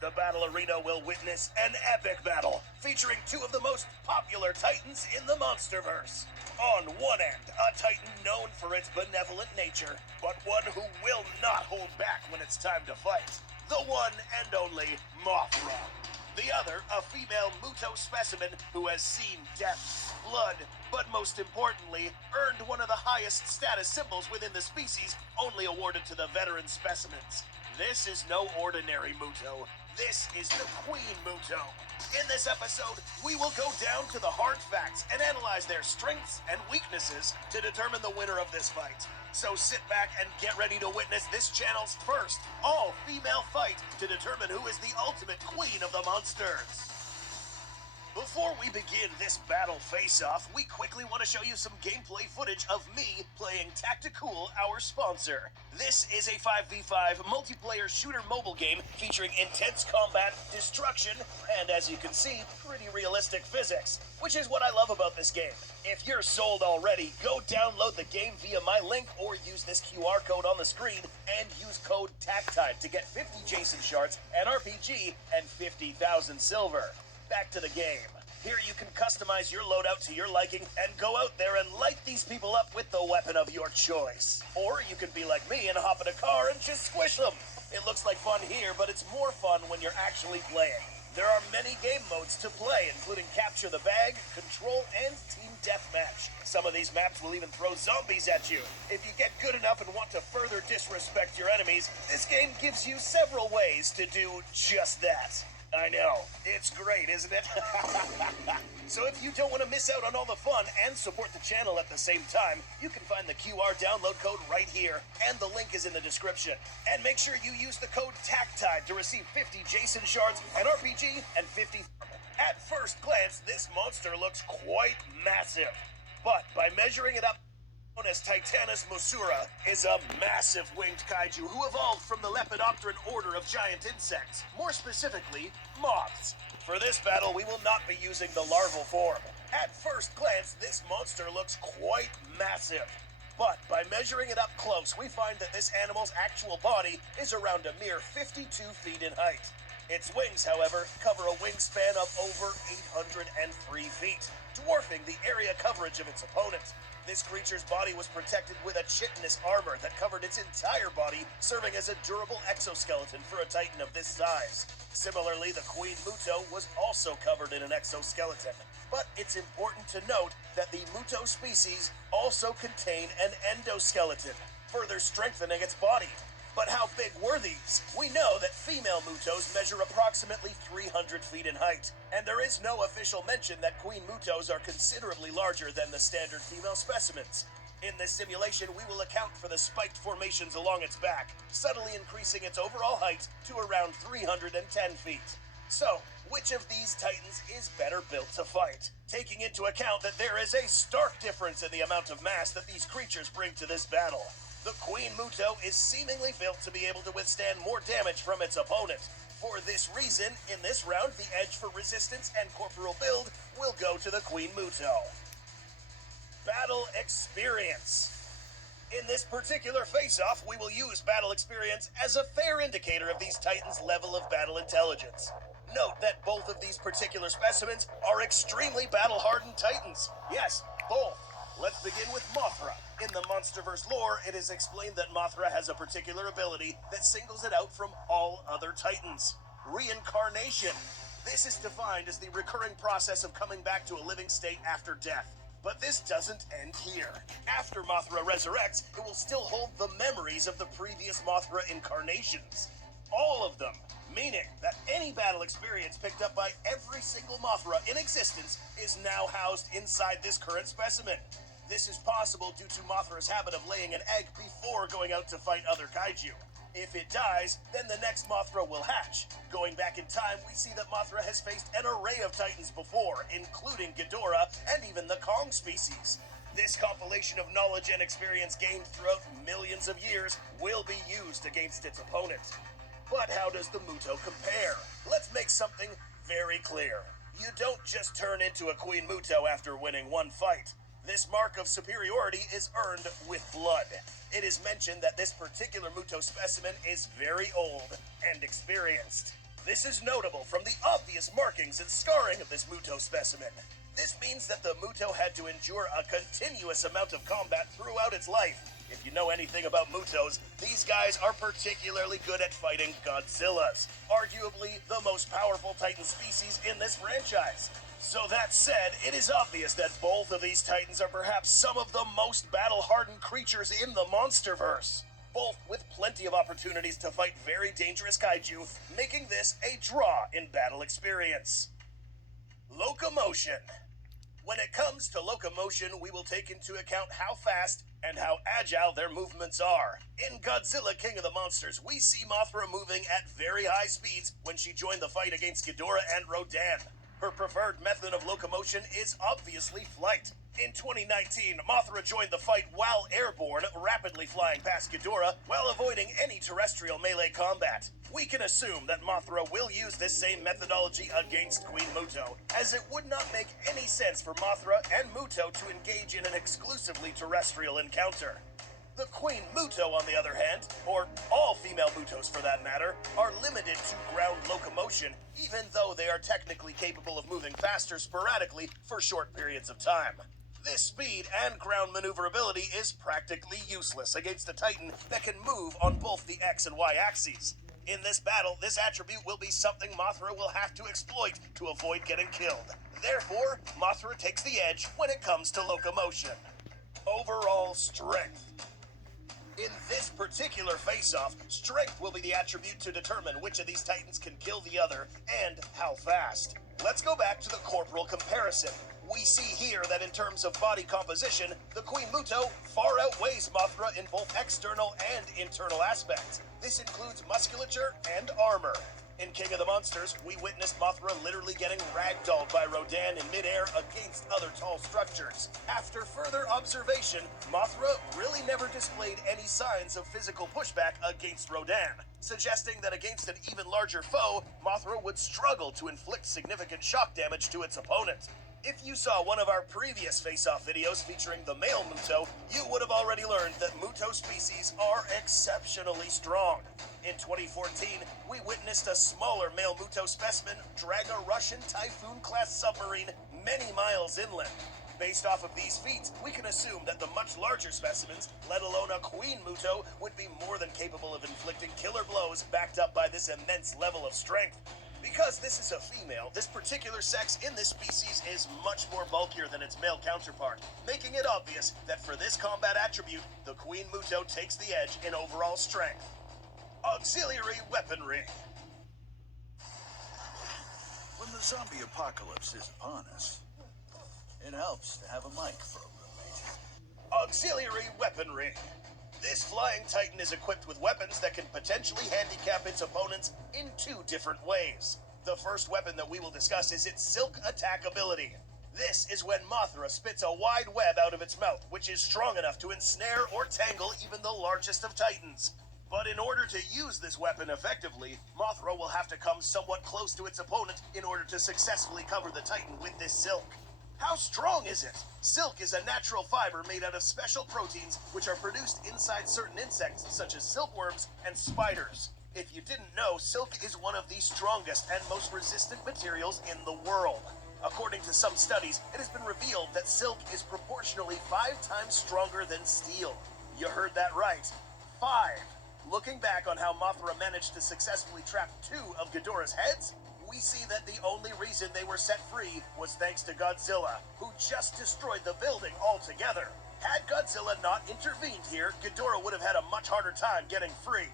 The battle arena will witness an epic battle featuring two of the most popular titans in the Monsterverse. On one end, a titan known for its benevolent nature, but one who will not hold back when it's time to fight. The one and only Mothra. The other, a female Muto specimen who has seen death, blood, but most importantly, earned one of the highest status symbols within the species, only awarded to the veteran specimens. This is no ordinary Muto. This is the Queen Muto. In this episode, we will go down to the hard facts and analyze their strengths and weaknesses to determine the winner of this fight. So sit back and get ready to witness this channel's first all-female fight to determine who is the ultimate queen of the monsters. Before we begin this battle face-off, we quickly want to show you some gameplay footage of me playing Tacticool, our sponsor. This is a 5v5 multiplayer shooter mobile game featuring intense combat, destruction, and as you can see, pretty realistic physics, which is what I love about this game. If you're sold already, go download the game via my link or use this QR code on the screen and use code TACTIME to get 50 Jason shards, an RPG, and 50,000 silver. Back to the game. Here you can customize your loadout to your liking and go out there and light these people up with the weapon of your choice. Or you can be like me and hop in a car and just squish them. It looks like fun here, but it's more fun when you're actually playing. There are many game modes to play, including Capture the Bag, Control, and Team Deathmatch. Some of these maps will even throw zombies at you. If you get good enough and want to further disrespect your enemies, this game gives you several ways to do just that. I know, it's great, isn't it? So if you don't want to miss out on all the fun and support the channel at the same time, you can find the QR download code right here, and the link is in the description. And make sure you use the code TACTIME to receive 50 Jason shards, an RPG, and 50... At first glance, this monster looks quite massive. But by measuring it up, known as Titanus Mothra, is a massive winged kaiju who evolved from the Lepidopteran order of giant insects, more specifically, moths. For this battle, we will not be using the larval form. At first glance, this monster looks quite massive. But by measuring it up close, we find that this animal's actual body is around a mere 52 feet in height. Its wings, however, cover a wingspan of over 803 feet, dwarfing the area coverage of its opponent. This creature's body was protected with a chitinous armor that covered its entire body, serving as a durable exoskeleton for a titan of this size. Similarly, the Queen Muto was also covered in an exoskeleton. But it's important to note that the Muto species also contain an endoskeleton, further strengthening its body. But how big were these? We know that female Mutos measure approximately 300 feet in height, and there is no official mention that Queen Mutos are considerably larger than the standard female specimens. In this simulation, we will account for the spiked formations along its back, subtly increasing its overall height to around 310 feet. So, which of these titans is better built to fight? Taking into account that there is a stark difference in the amount of mass that these creatures bring to this battle. The Queen Muto is seemingly built to be able to withstand more damage from its opponent. For this reason, in this round, the edge for resistance and corporal build will go to the Queen Muto. Battle Experience. In this particular face-off, we will use battle experience as a fair indicator of these titans' level of battle intelligence. Note that both of these particular specimens are extremely battle-hardened titans. Yes, both. Let's begin with Mothra. In the Monsterverse lore, it is explained that Mothra has a particular ability that singles it out from all other titans. Reincarnation. This is defined as the recurring process of coming back to a living state after death. But this doesn't end here. After Mothra resurrects, it will still hold the memories of the previous Mothra incarnations. All of them. Meaning that any battle experience picked up by every single Mothra in existence is now housed inside this current specimen. This is possible due to Mothra's habit of laying an egg before going out to fight other kaiju. If it dies, then the next Mothra will hatch. Going back in time, we see that Mothra has faced an array of titans before, including Ghidorah and even the Kong species. This compilation of knowledge and experience gained throughout millions of years will be used against its opponent. But how does the Muto compare? Let's make something very clear. You don't just turn into a Queen Muto after winning one fight. This mark of superiority is earned with blood. It is mentioned that this particular Muto specimen is very old and experienced. This is notable from the obvious markings and scarring of this Muto specimen. This means that the Muto had to endure a continuous amount of combat throughout its life. If you know anything about Mutos, these guys are particularly good at fighting Godzillas, arguably the most powerful Titan species in this franchise. So that said, it is obvious that both of these Titans are perhaps some of the most battle-hardened creatures in the Monsterverse, both with plenty of opportunities to fight very dangerous kaiju, making this a draw in battle experience. Locomotion. When it comes to locomotion, we will take into account how fast and how agile their movements are. In Godzilla King of the Monsters, we see Mothra moving at very high speeds when she joined the fight against Ghidorah and Rodan. Her preferred method of locomotion is obviously flight. In 2019, Mothra joined the fight while airborne, rapidly flying past Ghidorah while avoiding any terrestrial melee combat. We can assume that Mothra will use this same methodology against Queen Muto, as it would not make any sense for Mothra and Muto to engage in an exclusively terrestrial encounter. The Queen Muto, on the other hand, or all female Mutos for that matter, are limited to ground locomotion, even though they are technically capable of moving faster sporadically for short periods of time. This speed and ground maneuverability is practically useless against a Titan that can move on both the X and Y axes. In this battle, this attribute will be something Mothra will have to exploit to avoid getting killed. Therefore, Mothra takes the edge when it comes to locomotion. Overall strength. In this particular face-off, strength will be the attribute to determine which of these Titans can kill the other and how fast. Let's go back to the corporal comparison. We see here that in terms of body composition, the Queen Muto far outweighs Mothra in both external and internal aspects. This includes musculature and armor. In King of the Monsters, we witnessed Mothra literally getting ragdolled by Rodan in midair against other tall structures. After further observation, Mothra really never displayed any signs of physical pushback against Rodan, suggesting that against an even larger foe, Mothra would struggle to inflict significant shock damage to its opponent. If you saw one of our previous face-off videos featuring the male Muto, you would have already learned that Muto species are exceptionally strong. In 2014, we witnessed a smaller male Muto specimen drag a Russian Typhoon-class submarine many miles inland. Based off of these feats, we can assume that the much larger specimens, let alone a Queen Muto, would be more than capable of inflicting killer blows backed up by this immense level of strength. Because this is a female, this particular sex in this species is much more bulkier than its male counterpart, making it obvious that for this combat attribute, the Queen Muto takes the edge in overall strength. Auxiliary weaponry. When the zombie apocalypse is upon us, it helps to have a mic for a roommate. Auxiliary weaponry. This flying Titan is equipped with weapons that can potentially handicap its opponents in two different ways. The first weapon that we will discuss is its silk attack ability. This is when Mothra spits a wide web out of its mouth, which is strong enough to ensnare or tangle even the largest of Titans. But in order to use this weapon effectively, Mothra will have to come somewhat close to its opponent in order to successfully cover the Titan with this silk. How strong is it? Silk is a natural fiber made out of special proteins which are produced inside certain insects such as silkworms and spiders. If you didn't know, silk is one of the strongest and most resistant materials in the world. According to some studies, it has been revealed that silk is proportionally 5 times stronger than steel. You heard that right. 5. Looking back on how Mothra managed to successfully trap 2 of Ghidorah's heads, we see that the only reason they were set free was thanks to Godzilla, who just destroyed the building altogether. Had Godzilla not intervened here, Ghidorah would have had a much harder time getting free.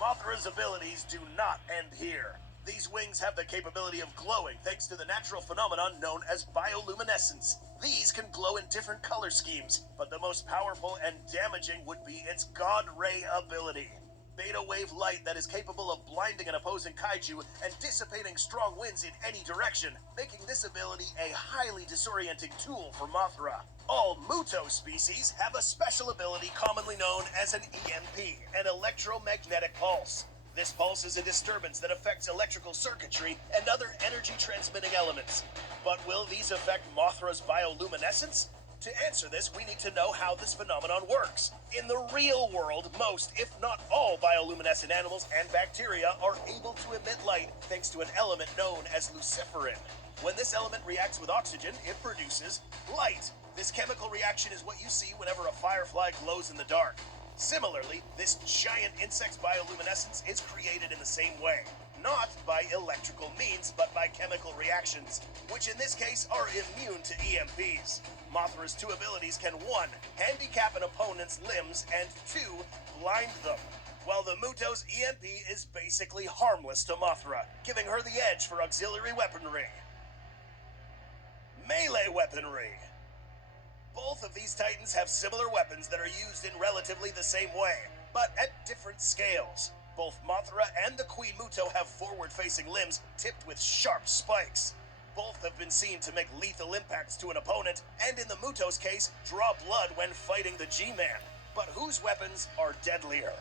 Mothra's abilities do not end here. These wings have the capability of glowing thanks to the natural phenomenon known as bioluminescence. These can glow in different color schemes, but the most powerful and damaging would be its God Ray ability. Beta wave light that is capable of blinding an opposing kaiju and dissipating strong winds in any direction, making this ability a highly disorienting tool for Mothra. All Muto species have a special ability commonly known as an EMP, an electromagnetic pulse. This pulse is a disturbance that affects electrical circuitry and other energy-transmitting elements. But will these affect Mothra's bioluminescence? To answer this, we need to know how this phenomenon works. In the real world, most, if not all, bioluminescent animals and bacteria are able to emit light thanks to an element known as luciferin. When this element reacts with oxygen, it produces light. This chemical reaction is what you see whenever a firefly glows in the dark. Similarly, this giant insect's bioluminescence is created in the same way. Not by electrical means, but by chemical reactions, which in this case are immune to EMPs. Mothra's two abilities can 1. Handicap an opponent's limbs, and 2. Blind them. While the Muto's EMP is basically harmless to Mothra, giving her the edge for auxiliary weaponry. Melee weaponry. Both of these titans have similar weapons that are used in relatively the same way, but at different scales. Both Mothra and the Queen Muto have forward-facing limbs tipped with sharp spikes. Both have been seen to make lethal impacts to an opponent, and in the Muto's case, draw blood when fighting the G-Man. But whose weapons are deadlier?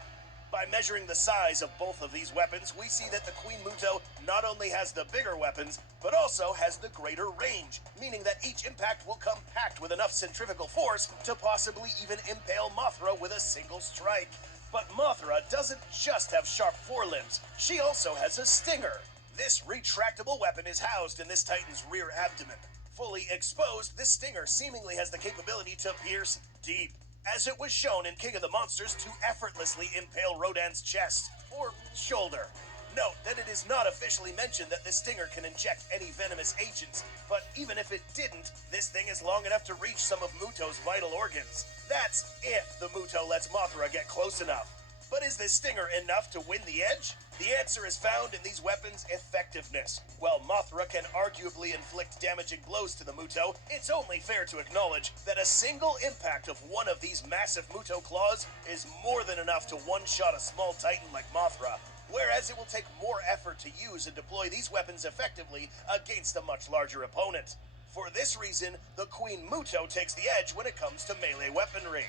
By measuring the size of both of these weapons, we see that the Queen Muto not only has the bigger weapons, but also has the greater range, meaning that each impact will come packed with enough centrifugal force to possibly even impale Mothra with a single strike. But Mothra doesn't just have sharp forelimbs, she also has a stinger. This retractable weapon is housed in this titan's rear abdomen. Fully exposed, this stinger seemingly has the capability to pierce deep, as it was shown in King of the Monsters to effortlessly impale Rodan's chest, or shoulder. Note that it is not officially mentioned that this stinger can inject any venomous agents, but even if it didn't, this thing is long enough to reach some of Muto's vital organs. That's if the Muto lets Mothra get close enough. But is this stinger enough to win the edge? The answer is found in these weapons' effectiveness. While Mothra can arguably inflict damaging blows to the Muto, it's only fair to acknowledge that a single impact of one of these massive Muto claws is more than enough to one-shot a small titan like Mothra, whereas it will take more effort to use and deploy these weapons effectively against a much larger opponent. For this reason, the Queen Muto takes the edge when it comes to melee weaponry.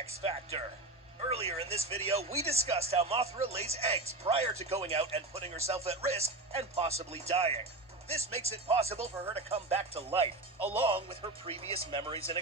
X Factor. Earlier in this video, we discussed how Mothra lays eggs prior to going out and putting herself at risk and possibly dying. This makes it possible for her to come back to life, along with her previous memories and